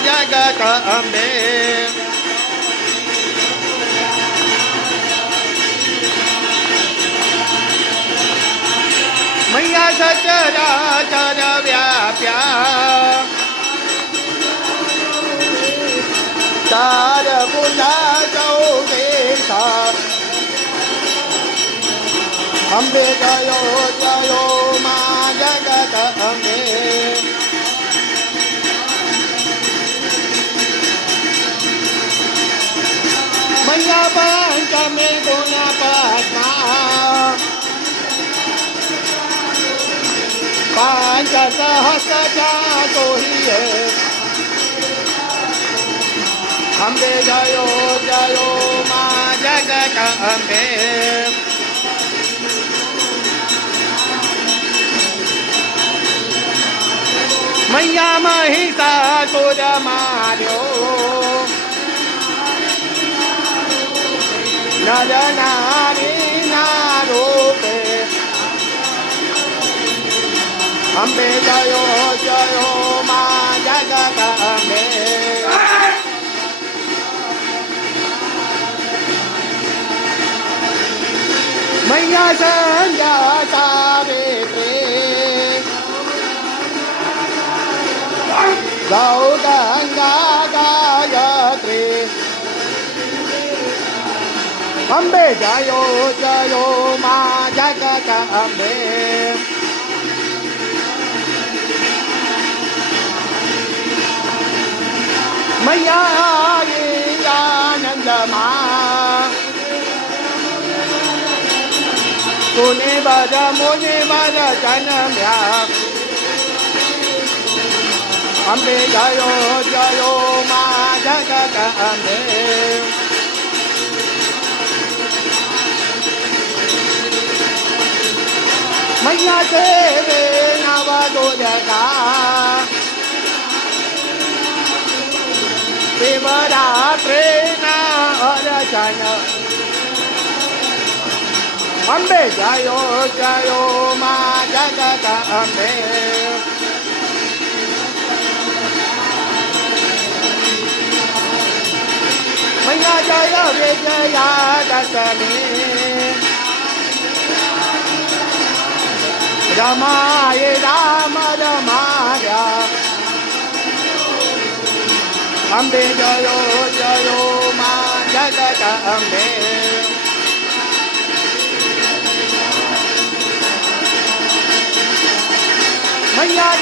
જગત અંબે મૈયા સચરાચર વ્યાપ્યા તાર બોલા ચૌદે સા અંબે ગયો જયો મા જગત અંબે પંચમે ગુણ પદ્મા પાંચ સહસ જાતો હિયે અંબે જયો જયો મા જગત અંબે. મૈયા મહિષા સુર માર્યો. નર નારી ના રૂપે અંબે જયો જયો મા જગત અંબે મૈયા સંધ્યા સાવિત્રી ગૌ ગંગા અંબે જયો જયો મા જગત અંબે. મૈયા આનંદ મા તુને બજ મુને બજ જન્મ્યા? અંબે જયો જયો મા જગત અંબે. દેવે નવ દુર્ગા શિવરાત્રે ના અર્ચન. અંબે જયો જયો મા જગત અંબે. મૈયા જય વિજયા દશમી. રમાય રામ રમાયા અંબે જયો જયો મા જગત અંબે મૈયા